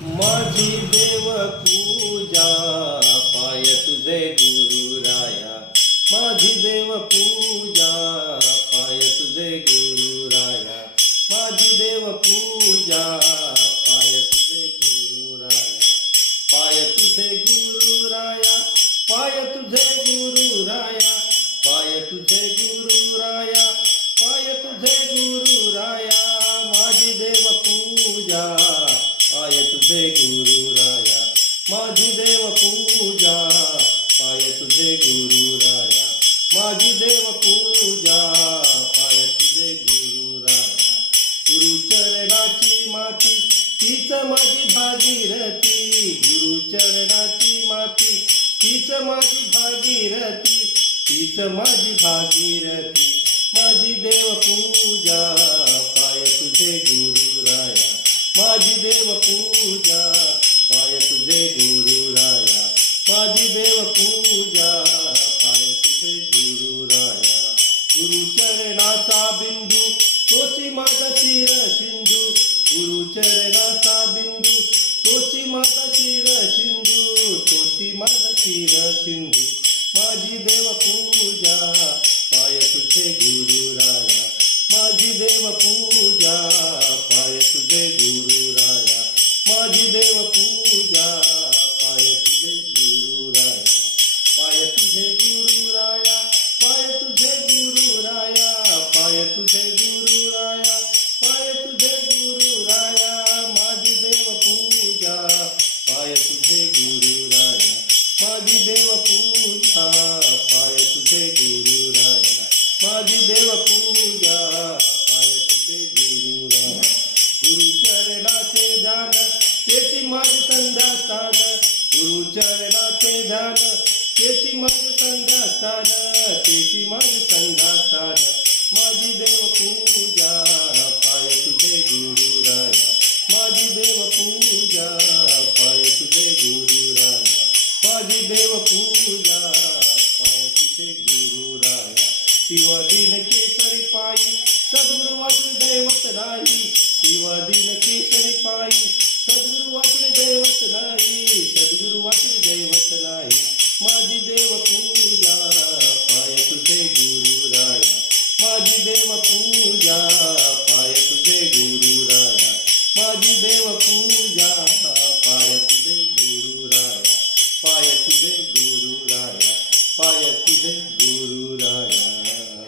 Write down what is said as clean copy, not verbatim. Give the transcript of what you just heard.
माझी देव पूजा पाय तुझे गुरुराया. माझी देव पूजा पाय तुझे गुरुराया. माझी देव पूजा पाय तुझे गुरुराया. पाय तुझे गुरुराया. पाय तुझे गुरुराया. पाय तुझे गुरुराया. पाय तुझे गुरुराया. माझी देव पूजा पाय तुझे गुरुराया. माझी देव पूजा पाय तुझे गुरुराया. माझी देव पूजा पाय तुझे गुरुराया. गुरुचरणाची माती तीच माझी भागीरथी. गुरुचरणाची माती तीच माझी भागीरथी. तीच माझी भागीरथी. माझी देव पूजा पाय तुझे गुरुराया. माझी देव पूजा पाय तुझे गुरुराया. माझी देव पूजा पाय तुझे गुरुराया. गुरुचरणाचा बिंदू तोची माझा शिर सिंधू. गुरुचरणाचा बिंदू तोची माझा शिर सिंधू. तोची माझा शिर सिंधू. माझी देव पूजा पाय तुझे गुरुराया. माझी देव पूजा पाय तुझे गुरुराया. माझी देव पूजा पाय तुझे गुरुराया. पाय तुझे गुरुराया. पाय तुझे गुरुराया. पाय तुझे गुरुराया. पाय तुझे गुरुराया. माझी देव पूजा पाय तुझे गुरुराया. माझी देव पूजा पाय तुझे गुरुराया. माझी देव पूजा पाय तुझे गुरुराया. गुरुचरणाचे ध्यान तेची माझी संध्यास्थान. गुरुचरणाचे ध्यान तेची माझी संध्यास्थान. तेची माझी संध्यास्थान. माझी देव पूजा पाय तुझे गुरुराया. माझी देव पूजा पाय तुझे गुरुराया. माझी देव पूजा पाय तुझे गुरुराया. शिव दिन केसरी पायी सद्गुरु वाचून दैवत नाही. शिव दिन केसरी पायी सद्गुरु वाचून दैवत नाही. सद्गुरु वाचून दैवत नाही. माझी देव पूजा पाय तुझे गुरुराया. माझी देव पूजा पाय तुझे गुरुराया. माझी देव पूजा पाय तुझे